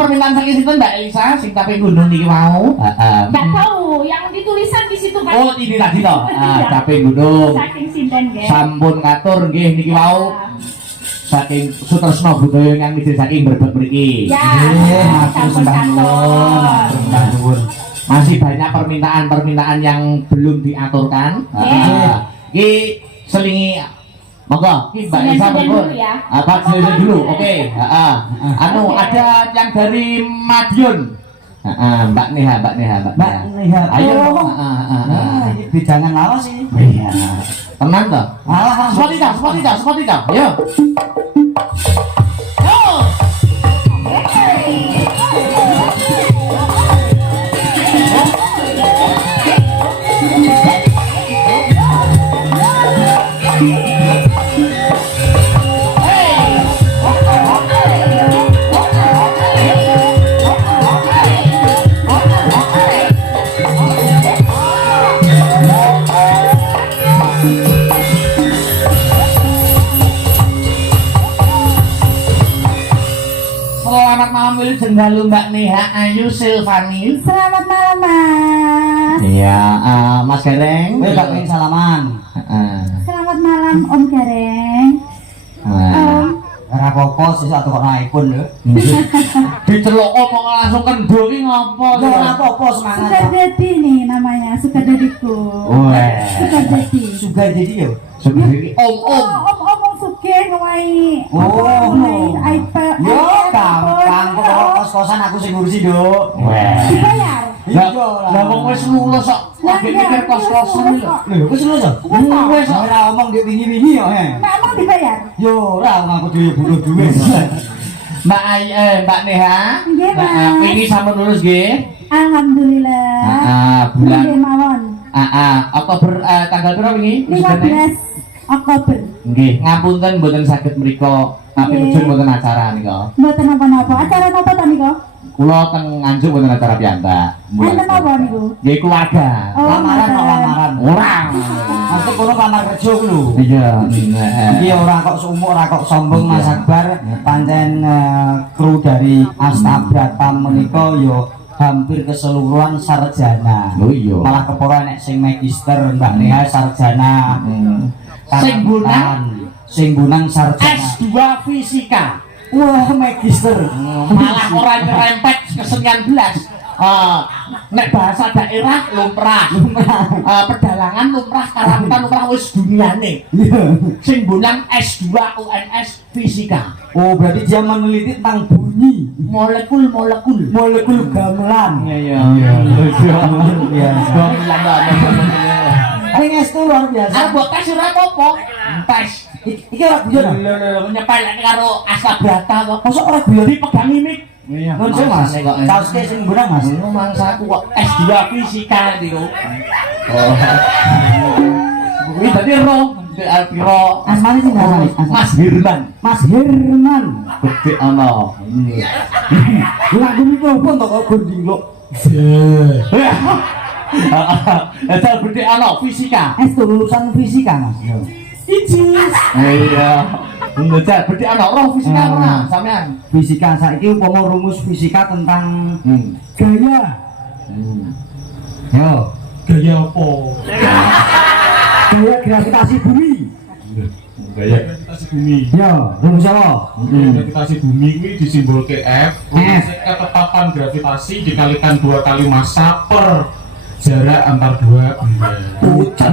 Permintaan saking sinten Mbak Elisa sing tapi gunung niki mau. Enggak tahu, yang ditulisan di situ Pak. Oh, ini tadi toh. Cape gunung. Saking sinten nggih. Sampun ngatur nggih niki mau. Saking Sutresna budaya yang midhir saking Brebes mriki. Ya. Matur sembah nuwun. Masih banyak permintaan-permintaan yang belum diaturkan. Iki selingi monggo, iki Mbak Elisa berpun. Apa silakan dulu, oke. Anu ada yang dari Madiun. Mbak Neha. Ayo. Bidangan lawas ini. Iya. Tenang toh. Seperti toh. Ayo. Selamat malam Willy Jenggalu Mbak Neha Ayu Silvani. Selamat malam Mas. Iya, Mas Gereng. Mbak pengen salaman. Selamat malam Om Gareng. Ora apa-apa sesuk atuh kok iPhone lho. Dicelok omong langsung kendho ki ngopo? Ya ora apa-apa semangat. Sugar Daddy nih namanya, Sugar Daddyku. Sugar Daddy. Sugar jadi yo. Sebenarnya Om sugih ngowahi. iPad. Yo gampang kok kos-kosan aku sing ngurusi, Nduk. Dibayar. Lah wong wis lulus kok lagi mikir kos-kosan lho. Lho, wis lulus to? Wis ora omong ndek wingi-wingi yo, Nek emang dibayar? Yo ora aku dhewe butuh duit. Mbak Neha. Nggih, Mas. Ini sampun lulus nggih? Alhamdulillah. Bulan Nggih mawon. Oktober tanggal berapa wingi? 15 Oktober. Nggih, ngapunten mboten saged mriko tapi ujung mboten acara nika. Mboten napa-napa. Acara napa ta nika? Kula teng Nganjuk mboten acara piyambak. Enten napa niku? Nggih keluarga. Lamaran. Ora. Maksud kono lamar kerja ku lho. Iya. Iki ora kok sumuk, ora kok sombong Mas Akbar, pancen kru dari Astabrata menika yo hampir keseluruhan sarjana. Oh iya. Malah keporo nek sing magister Mbak Neha sarjana. Sing bunang sarjana S2 fisika. wah magister Malah orang nyerempet kesenian belas. Nek bahasa daerah lumrah. Pedalangan lumrah, karawitan lumrah wis duniane. Sing bunang S2 UNS fisika. Oh berarti dia meneliti tentang bunyi Molekul gamelan. Iya. Ini itu luar biasa. Buat tes ora apa-apa. Tes. Iki ora guyon. Nyepelek karo Astabrata kok. Mosok ora guyon Dipegangi mik. Iya. Nonton Mas. Sauske sing bunang Mas. Mangsaku kok S2 fisika niku. Oh. Kuwi dadi ro gede Alpiro. Asmane sing asmane. Mas Hirman. Mas Herman. Gede ana. Lagu mikrofon to kok gonding kok. Eta gede ana fisika. Itu lulusan fisika, Mas. Iya. Ngejar gede ana roh fisika ora sampean. Fisika saiki umpama rumus fisika tentang gaya. Yo, Gaya apa? gaya gravitasi bumi. Gaya gravitasi bumi. Yo, rumus apa? Gravitasi bumi ini disimbolke F. Ketetapan gravitasi dikalikan 2 kali massa per jarak antar dua benda. Pucet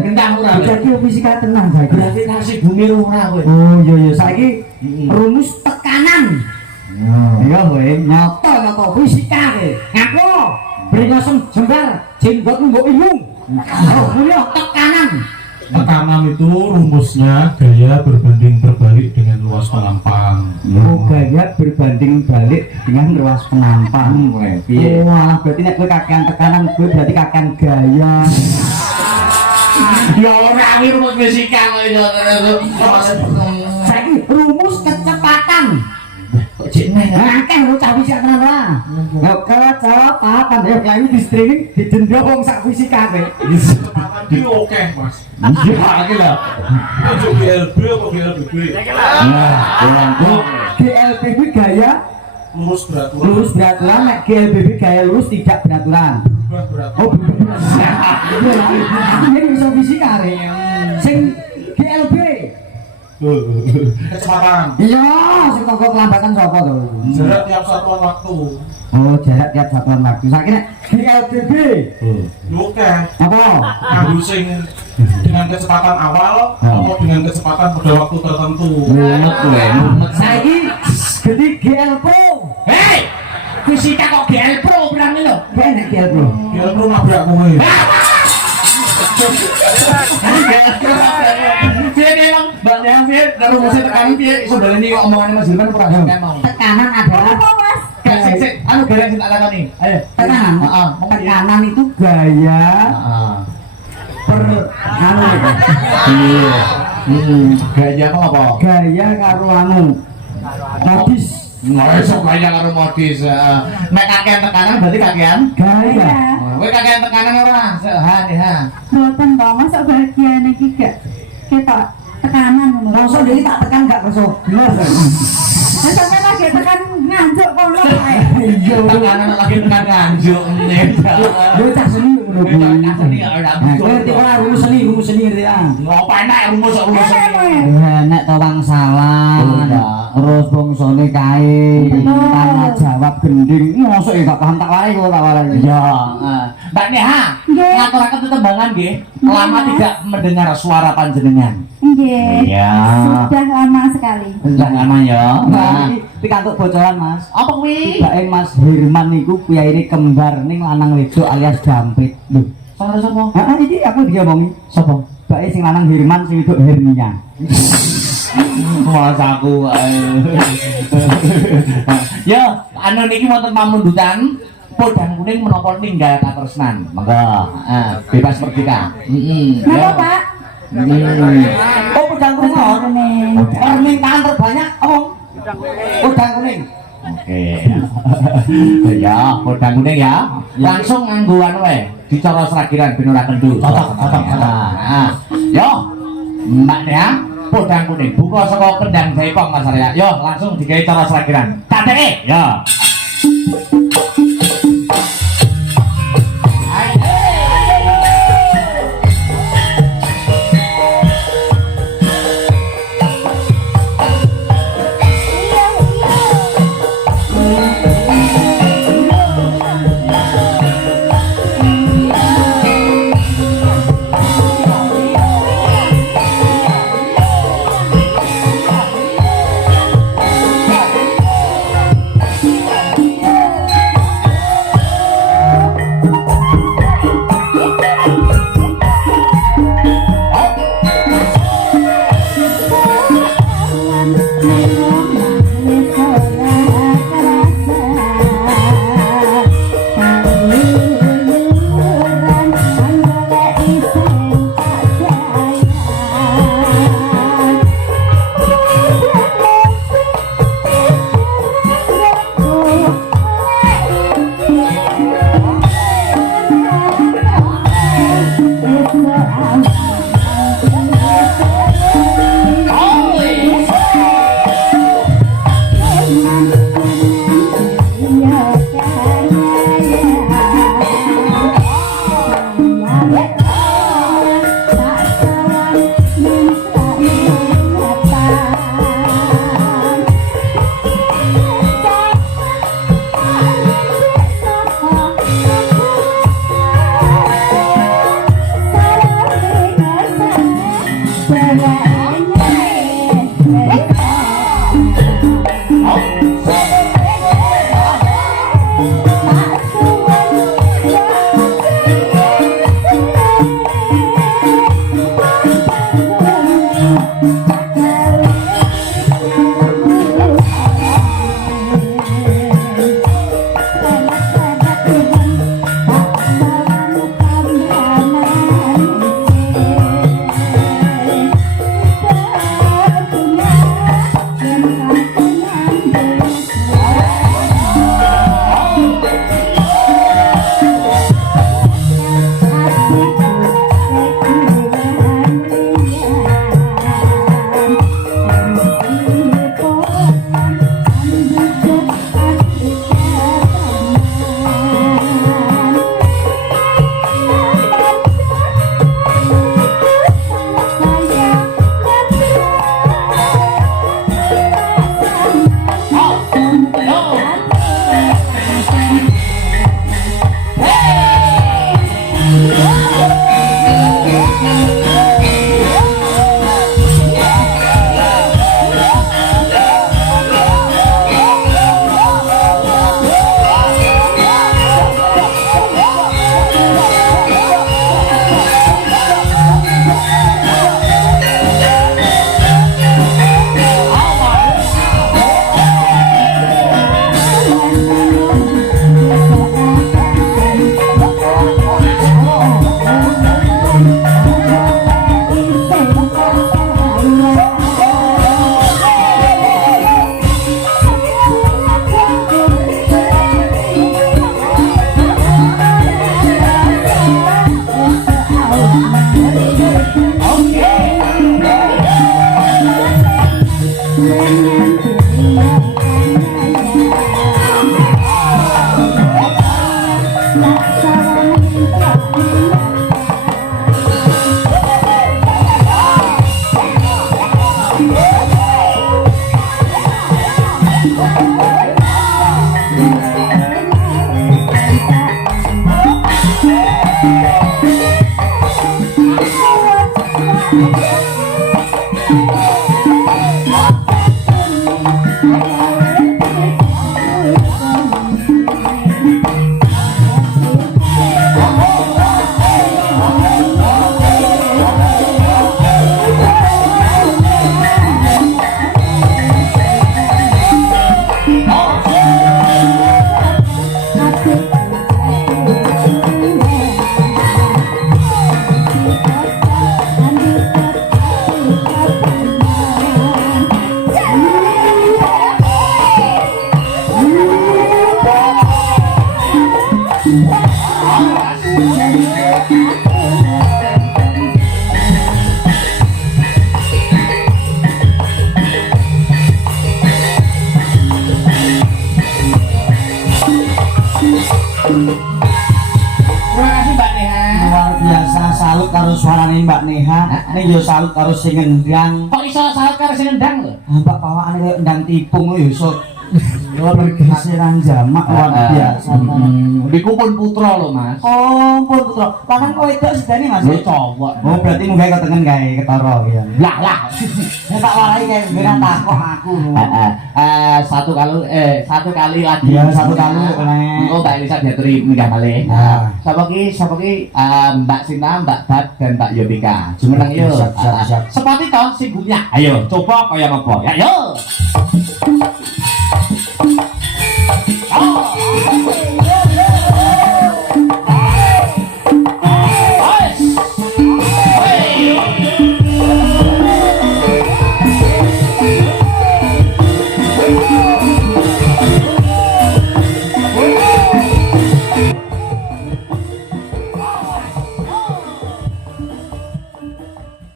kentang ora. Jadi fisika tenang saiki. Gravitasi bumi ora kowe. Oh iya iya saiki rumus tekanan. Iya kowe nyoto fisika kowe. Ngaku beringosen jembar jenggotmu mbok ilung. Oh iya tekanan. Tekanan itu rumusnya gaya berbanding terbalik dengan luas penampang. Oh gaya berbanding balik dengan ruas penampang. Piye? Wah berarti nek kowe kakean tekanan kowe berarti kakean gaya. Ya ora iki rumus fisika kok iso. Saiki rumus kecepatan. Kok cek neh. Akeh lu cah fisika tenan ora. Ya kecepatan ya kayak di streaming didenda wong sak fisika kowe. Ini oke mas. Iya iki lho. Itu GLB apa GLBB? GLBB gaya Lurus beraturan. lurus beraturan, nek GLBB gaya lurus tidak beraturan. Berubah beraturan. Oh bener. Aku jadi bisa fisika re. Sing GLB. Kecepatan. Iya, sing tonggo kelambatan sapa to? Jarak tiap satuan waktu. Oh, jarak tiap satuan waktu. Saiki nek GLBB Oke. apa? Nganggo sing dengan kecepatan awal atau dengan kecepatan pada waktu tertentu. Mumet kowe, mumet. Saiki gede GL Pro. Hei! Fisika kok GL Pro berang lho. Kayak nek GL Pro. GL Pro nabrak kowe. Piye emang Mbak Nia piye rumusnya tekanan piye iso baleni kok omongane Mas Hilman ora iso kayak mau. Tekanan adalah Apa mas? Sik sik anu gareng sing tak takoni. Ayo. tekanan. Heeh. Tekanan itu gaya Heeh. per anu itu. Iya. Gaya apa? Gaya karo anu. Modis. Nggak iso gaya karo modis. Nek kakean tekanan berarti kakean. Gaya. Kowe kakean tekanan ora? Sehan ya. Boten toh, masuk bagian iki gak ketok tekanan ngono. Langsung dhewe tak tekan gak kerso. Bener. Lah sampe lagi tekan nganjuk kono kae. Iya. Tekanan lagi tekan nganjuk nih. Yo cah seni ngono kuwi. Cah seni ya ora Nah, kowe ngerti ora rumus seni ngerti ah. Ngopo enak rumus seni. Nek tawang salah. Terus bangsane kae tanya jawab gending. Mosok ya gak paham tak warai kok tak warai. Ya, Mbak Neha, Nggih. ngaturaken tetembangan nggih. Lama tidak mendengar suara panjenengan. Nggih. Iya. Sudah lama sekali. Jangan ya. Nah, iki pikantuk bocoran Mas. Apa kuwi? Tibake Mas Herman niku kuyaine kembar ning lanang wedok alias Dampit. Lho, Suara sapa? heeh iki aku diomongi. Sapa? Bake sing lanang Herman sing wedok Hernia. Masaku. Ya, anu niki wonten pamundutan podang kuning menapa ninggal katresnan. Monggo, bebas merdeka. Napa Pak? Oh, pedang kuning. Kuning. Permintaan terbanyak apa? Pedang kuning. Oke. Ya, podang kuning ya. Langsung nganggo anu wae, dicara seragiran ben ora kendu. Cocok. Yo, Mbak ya, podang kuning buka saka kendang Jaipong Mas Arya. Yo, langsung digawe cara seragiran. Tateke, yo. Terima kasih Mbak Neha. Luar biasa, salut karo suarane Mbak Neha. Ning yo salut karo sing ngendang. Kok iso salah karo sing ngendang lho? Mbak pawakane koyo ndang tipung yo iso. Luar pergeseran jamak luar biasa. Niku pun putra lho, Mas. Oh, pun putra. Lanang kowe wedok sedane Mas. Lho cowok. Oh, berarti mungkin ketengen gawe ketara ya. Lah. Ya tak warai kayak ngira takok aku. Satu kali lagi. Iya, satu kali oleh. Oh, Mbak Elisa Diatri nikah malih. Nah. Sapa ki Mbak Sinta, Mbak Bat dan Mbak Yovika. Jumeneng yo. Siap. Sepati to sing gunya. Ayo, coba kaya ngopo. Ya yo. Oh.